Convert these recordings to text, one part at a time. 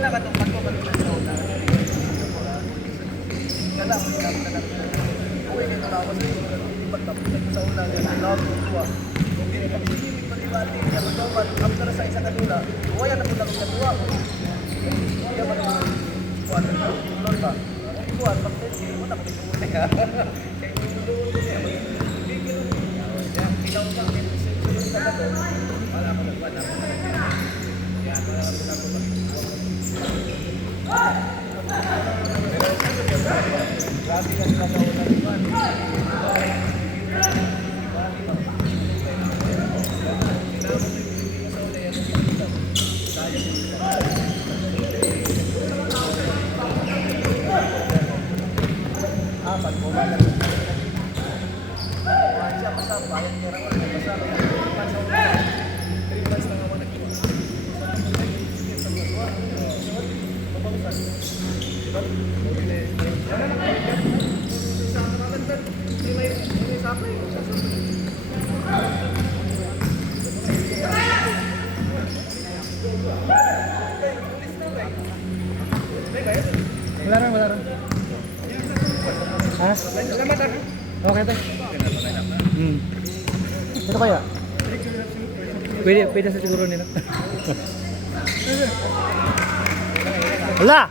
una ka itong pagpapalito sa una. Kadang, uwi nito na ako sa sa una. Love ko tuwa. Kung hindi pa pinimig pag-ibati, nagagawa, after sa isa kanila, uwayan na po lang sa tuwa. Kaya ba naman, kuwan na tulon ba? Kuwan, bakit hindi mo na makikuli ha? Kaya yung tulon niya, bigyan mo. Ikaw ba, sunod sa gato, wala ko magkuhan na. Kaya wala ko magkuhan na. Grabe ka sila sa unang iban. Apat mo ba lang? Siya pasapa, yan kira ko lang pasapa. Tripas na nga wala kiwa. Wala rin. Ha? Okay to. Ito kaya? Pwede sa siguro nila. Wala!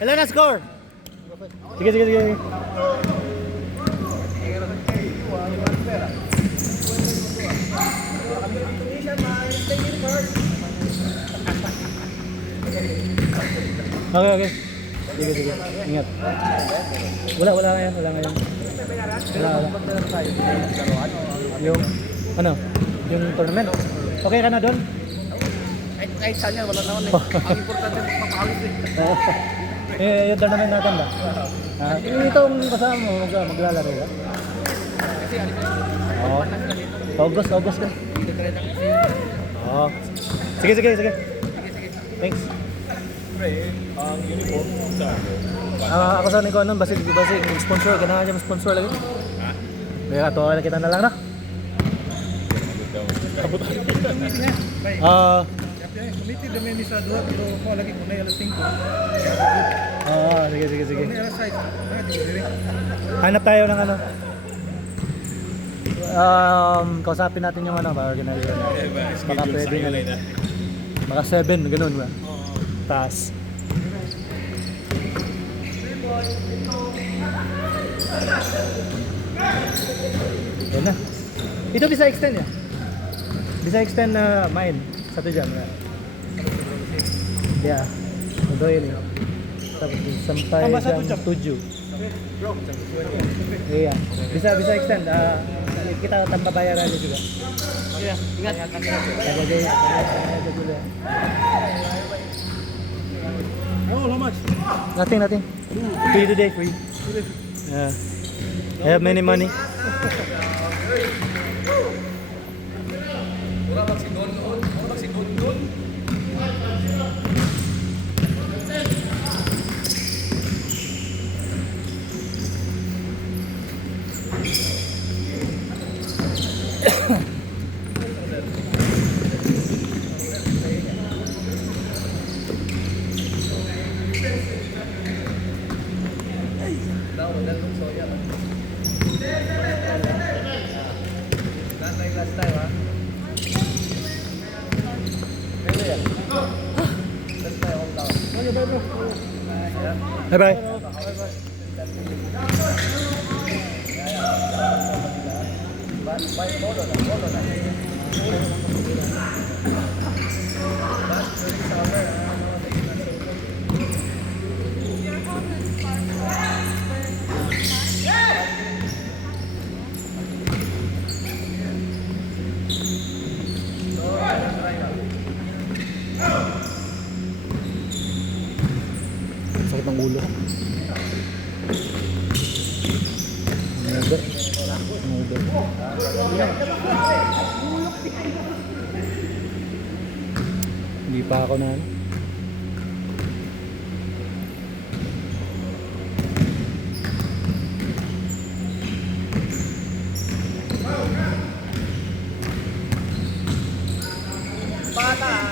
Wala na score! Sige. Okay. Sige. Ingat. Wala ngayon. Wala. Yung, ano? Yung tournament. Okay ka na doon? Kahit saan yan, wala naman eh. Ang importante mapakawit eh. Yung tournament natin ba? Itong kasama mo, maglalaro ka? Oo. August ka? Oo. Sige. Thanks. Ang uniform sa Ako sa ko nun, basig sponsor, ganahan niya sponsor lagi. ha? Kaya ato kita na lang na. Committee dami ni sa duha, pero ako lagi kung na alas 5. Sige. Kung na alas 6, Hanap tayo ng ano. Kausapin natin yung ano, organizer. Baka pwede nga. Baka 7, ganun ba? Taas. Yan na. Ito bisa extend ya? Bisa extend na mine. Satu jam ya? Ya. Ito yun yun. Sampai jam 7. Iya. Bisa extend. Kita tanpa bayar aja juga. Iya, ingat. Jadi dulu ya. Oh, how much? Nothing. Free today, free. Yeah. I have many money. Bye bye. Sakit ng ulo ko. Hindi pa ako na ano. Patay!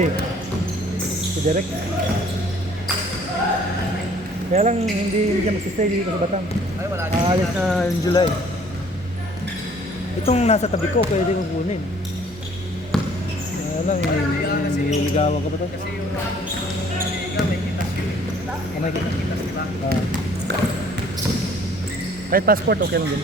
Si Derek. Kaya lang hindi siya magsistay dito sa Batam. Ay, wala. Aalis na yung July. Itong nasa tabi ko, pwede kong kunin. Kaya lang, niligawan ka ba ito? Kasi yung liga may kitas yun. Kamay kita. Kitas, di ba? Kahit passport, okay lang din.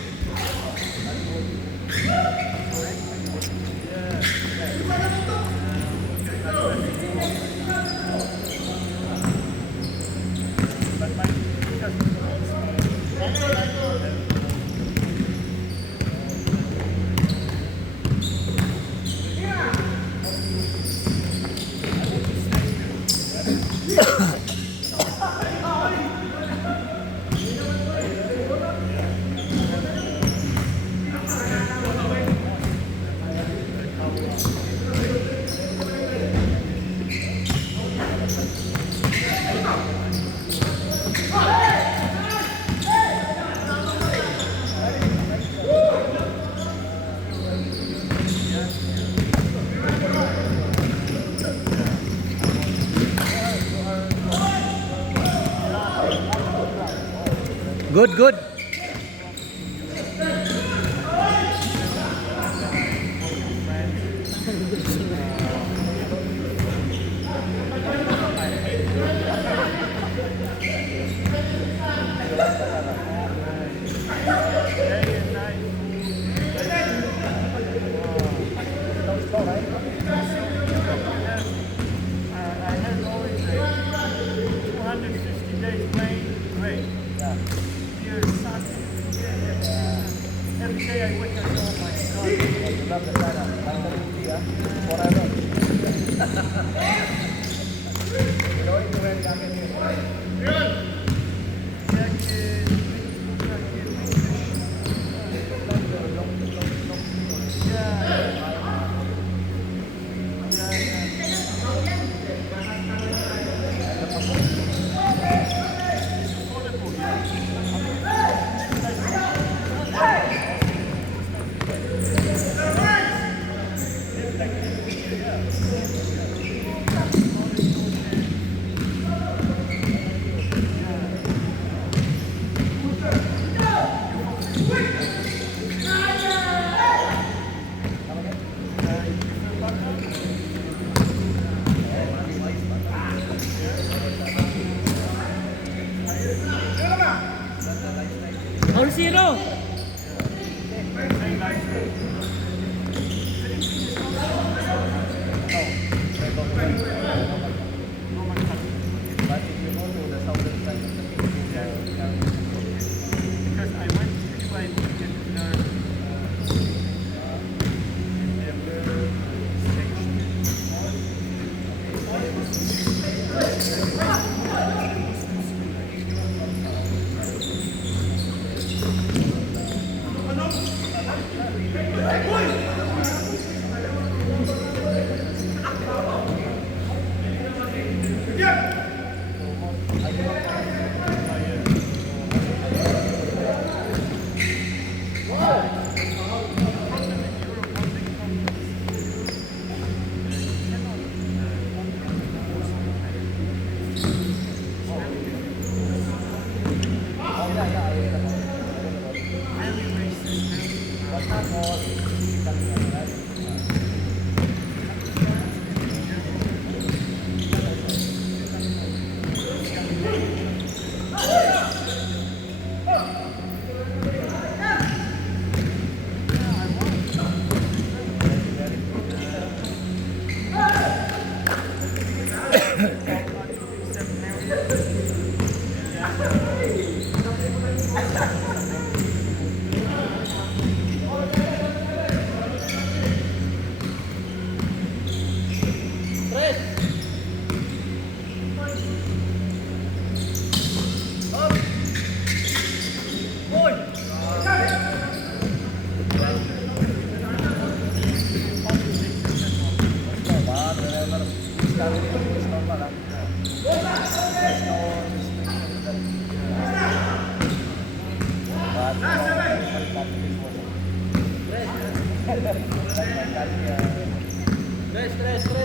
Good, good. I had always a 260 days playing great. Here, Sunday. Every day I wish I saw my son. Love the sana. Ang taluti, forever. Pero ito yung jacket niyo. All zero. But if you go to the southern side of the Philippines, Because I went to try to get to learn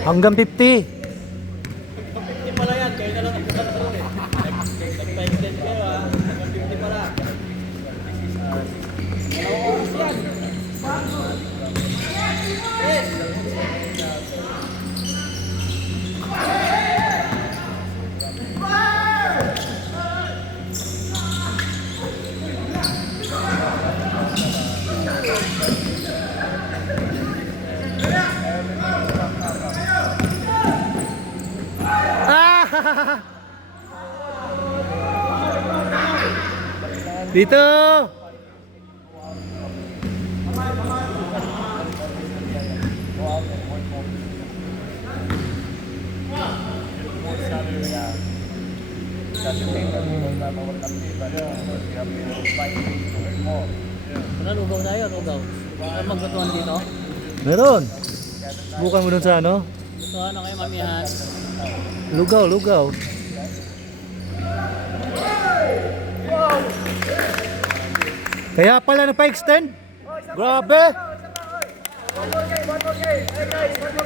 Hanggang 50. Dito! More salary. Kasi people who don't have our country, but we have to fight to earn more. Ano, lugaw tayo, lugaw. Ano maglutuan dito? Meron. Subukan mo dun sa ano? Lutuan kayo, mamihan. Lugaw, lugaw. Kaya pala na pa-extend? Grabe! One more game, one more game. Hey guys, one more